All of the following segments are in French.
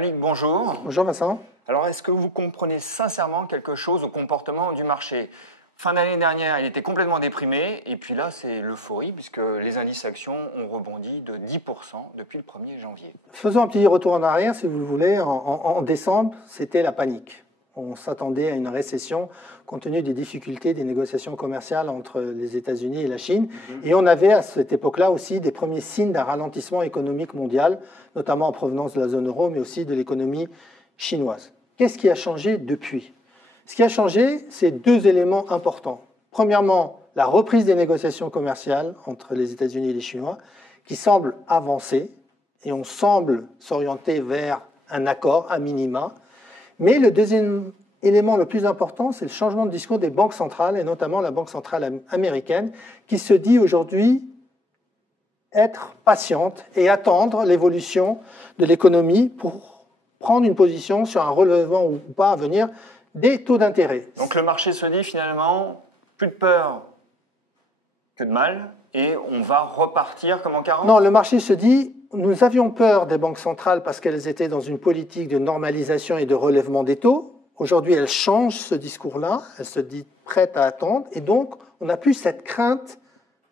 Malik, bonjour. Bonjour Vincent. Alors, est-ce que vous comprenez sincèrement quelque chose au comportement du marché? Fin d'année dernière, il était complètement déprimé, et puis là, c'est l'euphorie, puisque les indices actions ont rebondi de 10% depuis le 1er janvier. Faisons un petit retour en arrière, si vous le voulez. En décembre, c'était la panique. On s'attendait à une récession compte tenu des difficultés des négociations commerciales entre les États-Unis et la Chine. Et on avait à cette époque-là aussi des premiers signes d'un ralentissement économique mondial, notamment en provenance de la zone euro, mais aussi de l'économie chinoise. Qu'est-ce qui a changé depuis? Ce qui a changé, c'est deux éléments importants. Premièrement, la reprise des négociations commerciales entre les États-Unis et les Chinois, qui semble avancer, et on semble s'orienter vers un accord à minima. Mais le deuxième élément le plus important, c'est le changement de discours des banques centrales, et notamment la Banque centrale américaine, qui se dit aujourd'hui être patiente et attendre l'évolution de l'économie pour prendre une position sur un relèvement ou pas à venir des taux d'intérêt. Donc le marché se dit finalement, plus de peur que de mal, et on va repartir comme en 40? Non, le marché se dit, nous avions peur des banques centrales parce qu'elles étaient dans une politique de normalisation et de relèvement des taux. Aujourd'hui, elles changent ce discours-là, elles se disent prêtes à attendre, et donc on n'a plus cette crainte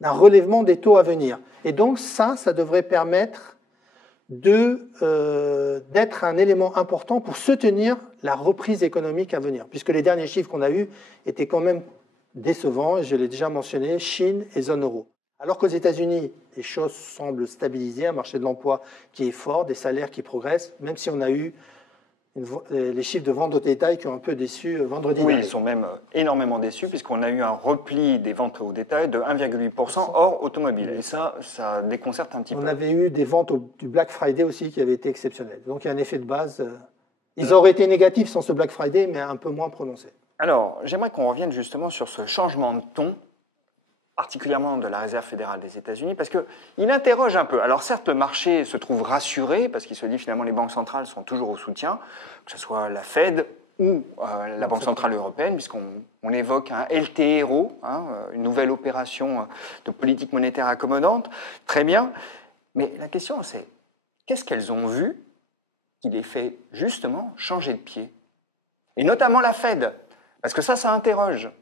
d'un relèvement des taux à venir. Et donc ça devrait permettre d'être un élément important pour soutenir la reprise économique à venir, puisque les derniers chiffres qu'on a eus étaient quand même décevants, et je l'ai déjà mentionné, Chine et zone euro. Alors qu'aux États-Unis, les choses semblent stabiliser, un marché de l'emploi qui est fort, des salaires qui progressent, même si on a eu les chiffres de vente au détail qui ont un peu déçu vendredi dernier. Oui, ils sont même énormément déçus, puisqu'on a eu un repli des ventes au détail de 1,8% hors automobile. Et ça déconcerte un petit peu. On avait eu des ventes du Black Friday aussi qui avaient été exceptionnelles. Donc il y a un effet de base. Ils auraient été négatifs sans ce Black Friday, mais un peu moins prononcé. Alors, j'aimerais qu'on revienne justement sur ce changement de ton, particulièrement de la Réserve fédérale des États-Unis, parce qu'il interroge un peu. Alors certes, le marché se trouve rassuré, parce qu'il se dit finalement les banques centrales sont toujours au soutien, que ce soit la Fed ou la Banque centrale européenne, puisqu'on évoque un LTRO, une nouvelle opération de politique monétaire accommodante. Très bien, mais la question c'est, qu'est-ce qu'elles ont vu qui les fait justement changer de pied? Et notamment la Fed, parce que ça interroge.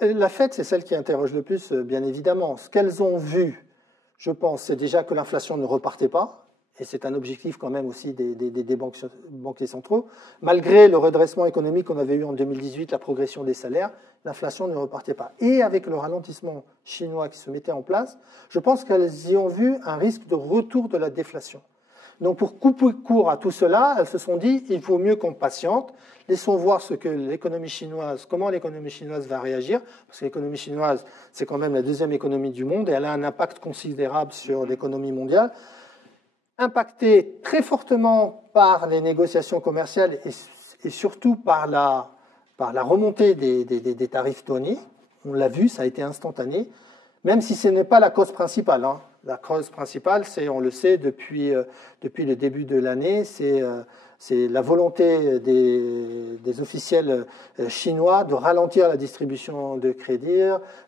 La Fed, c'est celle qui interroge le plus, bien évidemment. Ce qu'elles ont vu, je pense, c'est déjà que l'inflation ne repartait pas, et c'est un objectif quand même aussi des banquiers centraux. Malgré le redressement économique qu'on avait eu en 2018, la progression des salaires, l'inflation ne repartait pas. Et avec le ralentissement chinois qui se mettait en place, je pense qu'elles y ont vu un risque de retour de la déflation. Donc pour couper court à tout cela, elles se sont dit, il vaut mieux qu'on patiente, laissons voir comment l'économie chinoise va réagir, parce que l'économie chinoise, c'est quand même la deuxième économie du monde, et elle a un impact considérable sur l'économie mondiale, impactée très fortement par les négociations commerciales et surtout par la remontée des tarifs douaniers. On l'a vu, ça a été instantané, même si ce n'est pas la cause principale. La cause principale, on le sait depuis le début de l'année, c'est la volonté des officiels chinois de ralentir la distribution de crédit,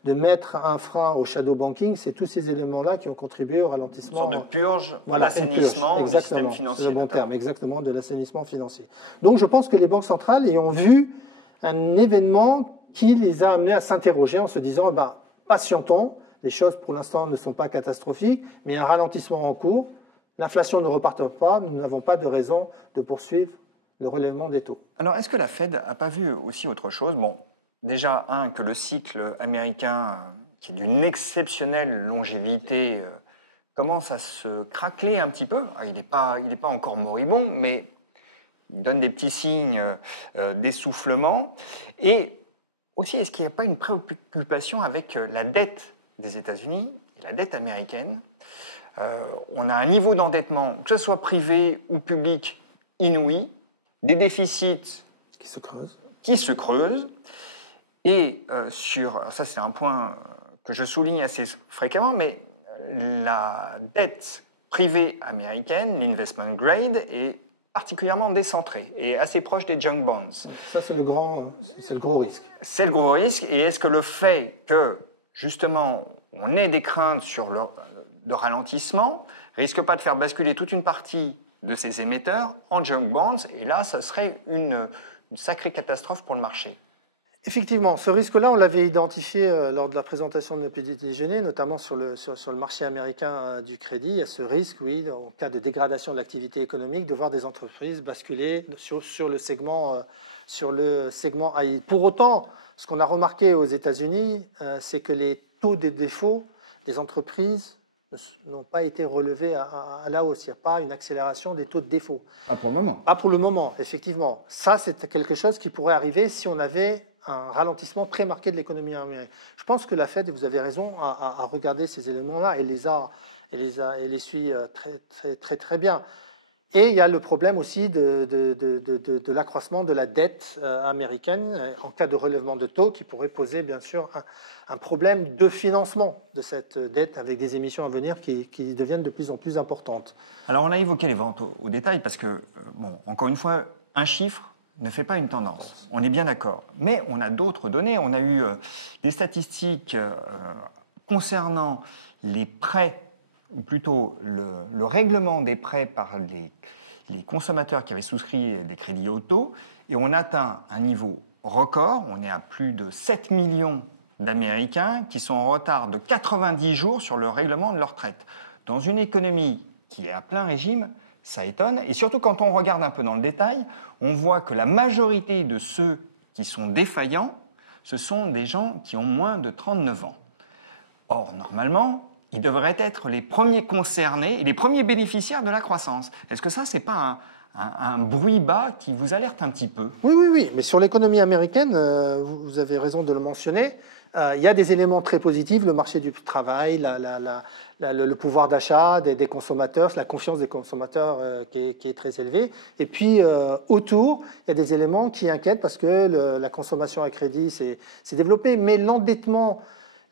de mettre un frein au shadow banking. C'est tous ces éléments-là qui ont contribué au ralentissement. Une sorte de purge, voilà, l'assainissement du système financier. C'est le bon terme, exactement, de l'assainissement financier. Donc je pense que les banques centrales ont vu un événement qui les a amenés à s'interroger en se disant, patientons. Les choses, pour l'instant, ne sont pas catastrophiques, mais il y a un ralentissement en cours. L'inflation ne repart pas, nous n'avons pas de raison de poursuivre le relèvement des taux. Alors, est-ce que la Fed n'a pas vu aussi autre chose? Bon, déjà, que le cycle américain, qui est d'une exceptionnelle longévité, commence à se craqueler un petit peu. Il n'est pas encore moribond, mais il donne des petits signes d'essoufflement. Et aussi, est-ce qu'il n'y a pas une préoccupation avec la dette des États-Unis et la dette américaine? On a un niveau d'endettement, que ce soit privé ou public, inouï, des déficits qui se creusent. Et ça c'est un point que je souligne assez fréquemment, mais la dette privée américaine, l'investment grade, est particulièrement décentrée et assez proche des junk bonds. Ça c'est le gros risque. C'est le gros risque, et est-ce que le fait que justement, on ait des craintes sur le ralentissement, risque pas de faire basculer toute une partie de ces émetteurs en junk bonds, et là, ça serait une sacrée catastrophe pour le marché. Effectivement, ce risque-là, on l'avait identifié lors de la présentation de nos petits déjeuners, notamment sur le marché américain du crédit. Il y a ce risque, oui, en cas de dégradation de l'activité économique, de voir des entreprises basculer sur le segment AI. Pour autant, ce qu'on a remarqué aux États-Unis, c'est que les taux de défaut des entreprises n'ont pas été relevés à la hausse. Il n'y a pas une accélération des taux de défaut. Pas pour le moment. Pas pour le moment, effectivement. Ça, c'est quelque chose qui pourrait arriver si on avait un ralentissement très marqué de l'économie américaine. Je pense que la Fed, vous avez raison, à regarder ces éléments-là et les suit très bien. Et il y a le problème aussi de l'accroissement de la dette américaine en cas de relèvement de taux qui pourrait poser bien sûr un problème de financement de cette dette avec des émissions à venir qui deviennent de plus en plus importantes. Alors on a évoqué les ventes au détail parce que, encore une fois, un chiffre ne fait pas une tendance. On est bien d'accord. Mais on a d'autres données. On a eu des statistiques concernant les prêts, ou plutôt le règlement des prêts par les consommateurs qui avaient souscrit des crédits auto. Et on atteint un niveau record. On est à plus de 7 millions d'Américains qui sont en retard de 90 jours sur le règlement de leur retraite. Dans une économie qui est à plein régime, ça étonne. Et surtout quand on regarde un peu dans le détail, on voit que la majorité de ceux qui sont défaillants, ce sont des gens qui ont moins de 39 ans. Or, normalement, ils devraient être les premiers concernés et les premiers bénéficiaires de la croissance. Est-ce que ça, c'est pas un bruit bas qui vous alerte un petit peu? Oui. Mais sur l'économie américaine, vous avez raison de le mentionner. Il y a des éléments très positifs, le marché du travail, le pouvoir d'achat des consommateurs, la confiance des consommateurs qui est très élevée. Et puis, autour, il y a des éléments qui inquiètent parce que la consommation à crédit s'est développée. Mais l'endettement,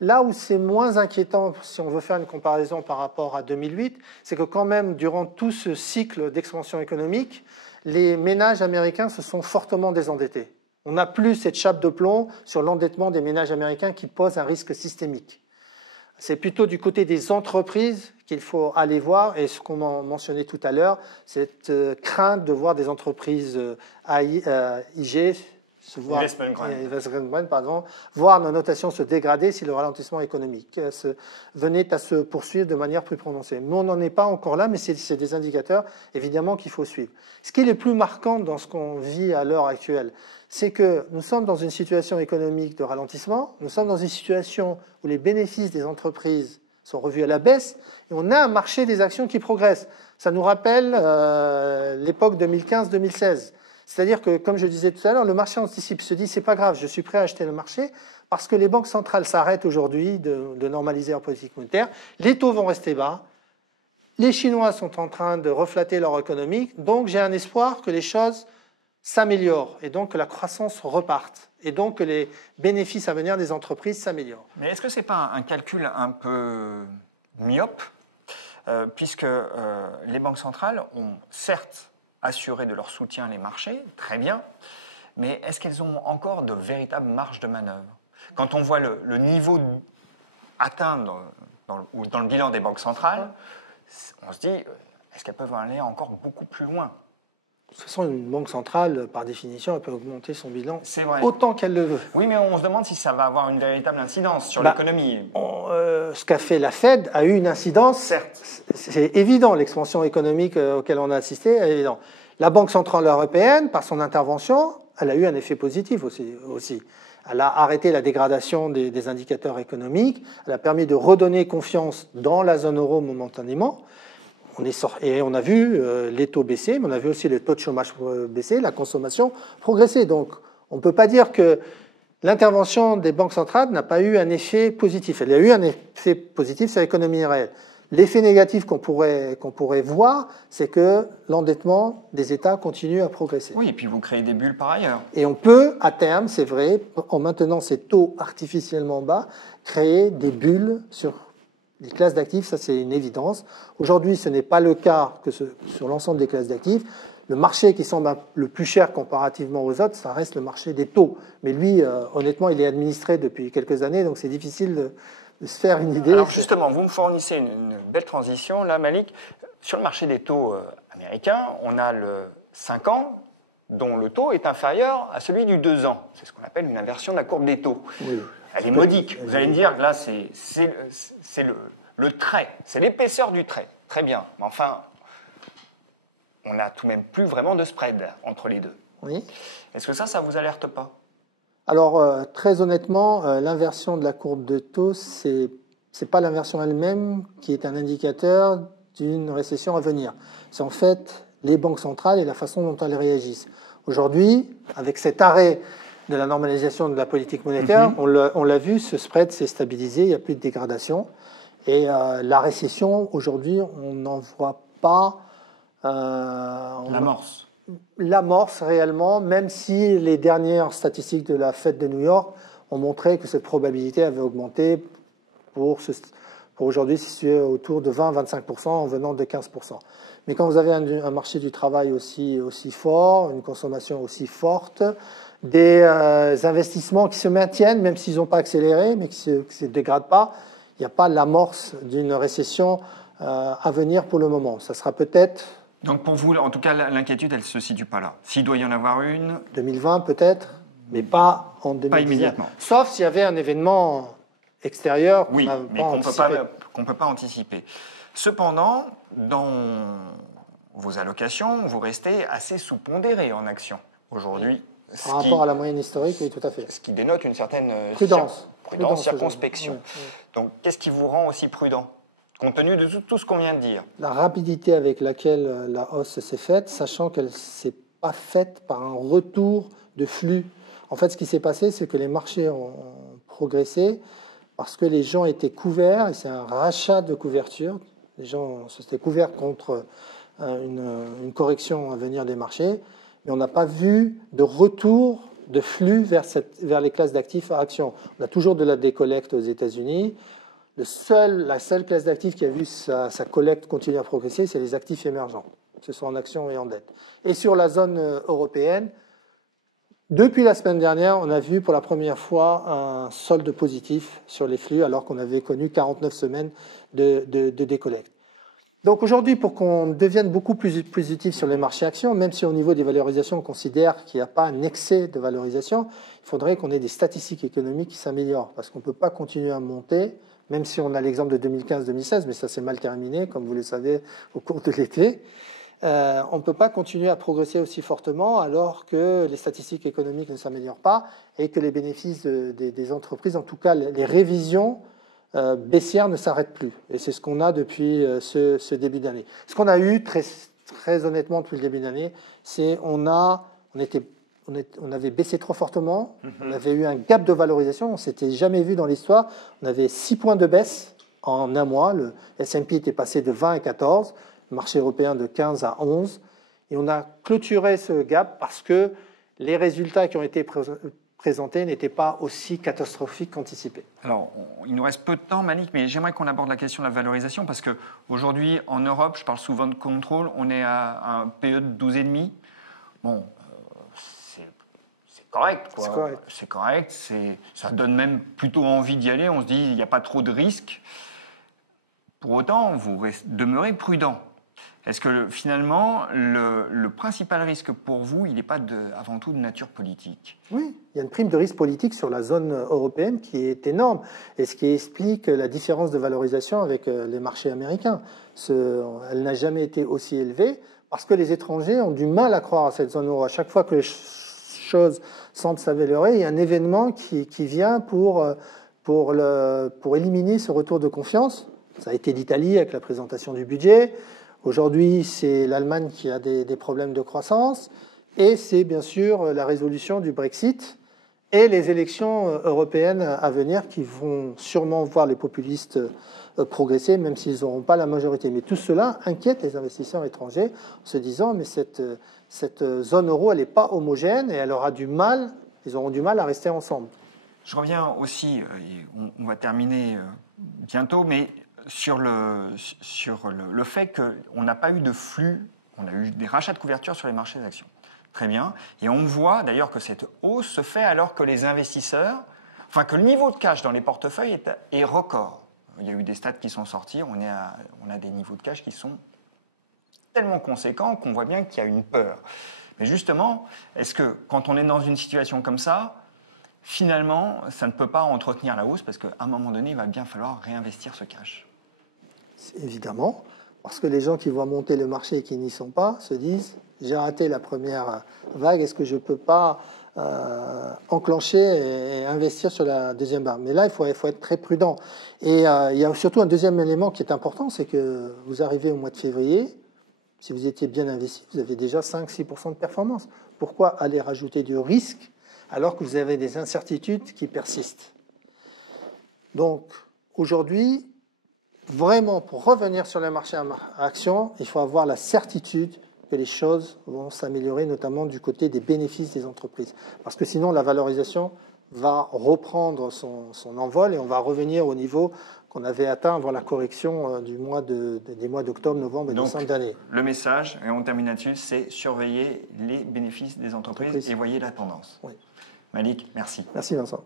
là où c'est moins inquiétant, si on veut faire une comparaison par rapport à 2008, c'est que quand même, durant tout ce cycle d'expansion économique, les ménages américains se sont fortement désendettés. On n'a plus cette chape de plomb sur l'endettement des ménages américains qui pose un risque systémique. C'est plutôt du côté des entreprises qu'il faut aller voir, et ce qu'on mentionnait tout à l'heure, cette crainte de voir des entreprises IG, voir nos notations se dégrader si le ralentissement économique venait à se poursuivre de manière plus prononcée. Nous, on n'en est pas encore là, mais c'est des indicateurs, évidemment, qu'il faut suivre. Ce qui est le plus marquant dans ce qu'on vit à l'heure actuelle, c'est que nous sommes dans une situation économique de ralentissement, nous sommes dans une situation où les bénéfices des entreprises sont revus à la baisse, et on a un marché des actions qui progresse. Ça nous rappelle l'époque 2015-2016. C'est-à-dire que, comme je disais tout à l'heure, le marché anticipe, se dit c'est pas grave, je suis prêt à acheter le marché parce que les banques centrales s'arrêtent aujourd'hui de normaliser leur politique monétaire, les taux vont rester bas, les Chinois sont en train de reflater leur économie, donc j'ai un espoir que les choses s'améliorent et donc que la croissance reparte et donc que les bénéfices à venir des entreprises s'améliorent. Mais est-ce que ce n'est pas un calcul un peu myope puisque les banques centrales ont certes assurer de leur soutien les marchés, très bien, mais est-ce qu'elles ont encore de véritables marges de manœuvre? Quand on voit le niveau atteint dans le bilan des banques centrales, on se dit, est-ce qu'elles peuvent aller encore beaucoup plus loin? De toute façon, une banque centrale, par définition, elle peut augmenter son bilan vrai. Autant qu'elle le veut. Oui, mais on se demande si ça va avoir une véritable incidence sur l'économie. Ce qu'a fait la Fed a eu une incidence. Certes. C'est évident, l'expansion économique auquel on a assisté est évident. La Banque centrale européenne, par son intervention, elle a eu un effet positif aussi. Elle a arrêté la dégradation des indicateurs économiques, elle a permis de redonner confiance dans la zone euro momentanément. Et on a vu les taux baisser, mais on a vu aussi les taux de chômage baisser, la consommation progresser. Donc, on ne peut pas dire que l'intervention des banques centrales n'a pas eu un effet positif. Elle a eu un effet positif sur l'économie réelle. L'effet négatif qu'on pourrait voir, c'est que l'endettement des États continue à progresser. Oui, et puis vous créez des bulles par ailleurs. Et on peut, à terme, c'est vrai, en maintenant ces taux artificiellement bas, créer des bulles sur les classes d'actifs, ça c'est une évidence. Aujourd'hui, ce n'est pas le cas que sur l'ensemble des classes d'actifs. Le marché qui semble le plus cher comparativement aux autres, ça reste le marché des taux. Mais lui, honnêtement, il est administré depuis quelques années, donc c'est difficile se faire une idée. Alors justement, vous me fournissez une belle transition, là, Malik. Sur le marché des taux américains, on a le 5 ans, dont le taux est inférieur à celui du 2 ans. C'est ce qu'on appelle une inversion de la courbe des taux. Oui. Elle est modique. Vous allez me dire que là, c'est le trait, c'est l'épaisseur du trait. Très bien. Mais enfin, on n'a tout de même plus vraiment de spread entre les deux. Oui. Est-ce que ça vous alerte pas? Alors, très honnêtement, l'inversion de la courbe de taux, c'est pas l'inversion elle-même qui est un indicateur d'une récession à venir. C'est en fait les banques centrales et la façon dont elles réagissent. Aujourd'hui, avec cet arrêt de la normalisation de la politique monétaire, on l'a vu, ce spread s'est stabilisé, il n'y a plus de dégradation. Et la récession, aujourd'hui, on n'en voit pas... L'amorce réellement, même si les dernières statistiques de la Fed de New York ont montré que cette probabilité avait augmenté pour aujourd'hui se situer autour de 20-25% en venant de 15%. Mais quand vous avez un marché du travail aussi fort, une consommation aussi forte, des investissements qui se maintiennent, même s'ils n'ont pas accéléré, mais qui ne se dégradent pas, il n'y a pas l'amorce d'une récession à venir pour le moment. Ça sera peut-être... Donc pour vous, en tout cas, l'inquiétude, elle ne se situe pas là. S'il doit y en avoir une... 2020 peut-être, mais pas en 2019. Pas immédiatement. Sauf s'il y avait un événement extérieur qu'on ne peut pas anticiper. Cependant, dans vos allocations, vous restez assez sous-pondéré en action aujourd'hui. Par rapport à la moyenne historique, oui, tout à fait. Ce qui dénote une certaine prudence, circonspection. Oui. Donc, qu'est-ce qui vous rend aussi prudent, compte tenu de tout ce qu'on vient de dire? La rapidité avec laquelle la hausse s'est faite, sachant qu'elle ne s'est pas faite par un retour de flux. En fait, ce qui s'est passé, c'est que les marchés ont progressé parce que les gens étaient couverts, et c'est un rachat de couverture. Les gens s'étaient couverts contre une correction à venir des marchés, mais on n'a pas vu de retour de flux vers les classes d'actifs à action. On a toujours de la décollecte aux États-Unis. La seule classe d'actifs qui a vu sa collecte continuer à progresser, c'est les actifs émergents, que ce soit en action et en dette. Et sur la zone européenne, depuis la semaine dernière, on a vu pour la première fois un solde positif sur les flux, alors qu'on avait connu 49 semaines de décollecte. Donc aujourd'hui, pour qu'on devienne beaucoup plus positif sur les marchés actions, même si au niveau des valorisations, on considère qu'il n'y a pas un excès de valorisation, il faudrait qu'on ait des statistiques économiques qui s'améliorent, parce qu'on ne peut pas continuer à monter, même si on a l'exemple de 2015-2016, mais ça s'est mal terminé, comme vous le savez, au cours de l'été. On ne peut pas continuer à progresser aussi fortement alors que les statistiques économiques ne s'améliorent pas et que les bénéfices des entreprises, en tout cas les révisions baissières, ne s'arrêtent plus. Et c'est ce qu'on a depuis ce début d'année. Ce qu'on a eu très honnêtement depuis le début d'année, c'est on avait baissé trop fortement, on avait eu un gap de valorisation, on ne s'était jamais vu dans l'histoire. On avait 6 points de baisse en un mois, le S&P était passé de 20 à 14, le marché européen de 15 à 11, et on a clôturé ce gap parce que les résultats qui ont été présentés n'étaient pas aussi catastrophiques qu'anticipés. Alors, il nous reste peu de temps, Malik, mais j'aimerais qu'on aborde la question de la valorisation, parce qu'aujourd'hui, en Europe, je parle souvent de contrôle, on est à un PE de 12,5. Bon, c'est correct, quoi. C'est correct, ça donne même plutôt envie d'y aller, on se dit, il n'y a pas trop de risques. Pour autant, vous demeurez prudent. Est-ce que finalement, le principal risque pour vous, il n'est pas avant tout de nature politique? Oui, il y a une prime de risque politique sur la zone européenne qui est énorme, et ce qui explique la différence de valorisation avec les marchés américains. Elle n'a jamais été aussi élevée parce que les étrangers ont du mal à croire à cette zone euro. À chaque fois que les choses semblent s'améliorer, il y a un événement qui vient pour éliminer ce retour de confiance. Ça a été l'Italie avec la présentation du budget. Aujourd'hui, c'est l'Allemagne qui a des problèmes de croissance. Et c'est bien sûr la résolution du Brexit et les élections européennes à venir qui vont sûrement voir les populistes progresser, même s'ils n'auront pas la majorité. Mais tout cela inquiète les investisseurs étrangers en se disant mais cette zone euro, elle n'est pas homogène et ils auront du mal à rester ensemble. Je reviens aussi, on va terminer bientôt, mais sur le fait qu'on n'a pas eu de flux, on a eu des rachats de couverture sur les marchés d'actions. Très bien. Et on voit d'ailleurs que cette hausse se fait alors que les investisseurs, enfin que le niveau de cash dans les portefeuilles est record. Il y a eu des stats qui sont sortis, on a des niveaux de cash qui sont tellement conséquents qu'on voit bien qu'il y a une peur. Mais justement, est-ce que quand on est dans une situation comme ça, finalement, ça ne peut pas entretenir la hausse parce qu'à un moment donné, il va bien falloir réinvestir ce cash? Évidemment, parce que les gens qui voient monter le marché et qui n'y sont pas se disent « j'ai raté la première vague, est-ce que je ne peux pas enclencher et investir sur la deuxième vague ?» Mais là, il faut être très prudent. Et il y a surtout un deuxième élément qui est important, c'est que vous arrivez au mois de février, si vous étiez bien investi, vous avez déjà 5-6% de performance. Pourquoi aller rajouter du risque alors que vous avez des incertitudes qui persistent? Donc, aujourd'hui, vraiment, pour revenir sur le marché à actions, il faut avoir la certitude que les choses vont s'améliorer, notamment du côté des bénéfices des entreprises. Parce que sinon, la valorisation va reprendre son envol et on va revenir au niveau qu'on avait atteint avant la correction des mois d'octobre, novembre et décembre d'année. Le message, et on termine là-dessus, c'est surveiller les bénéfices des entreprises et voyez la tendance. Oui. Malik, merci. Merci Vincent.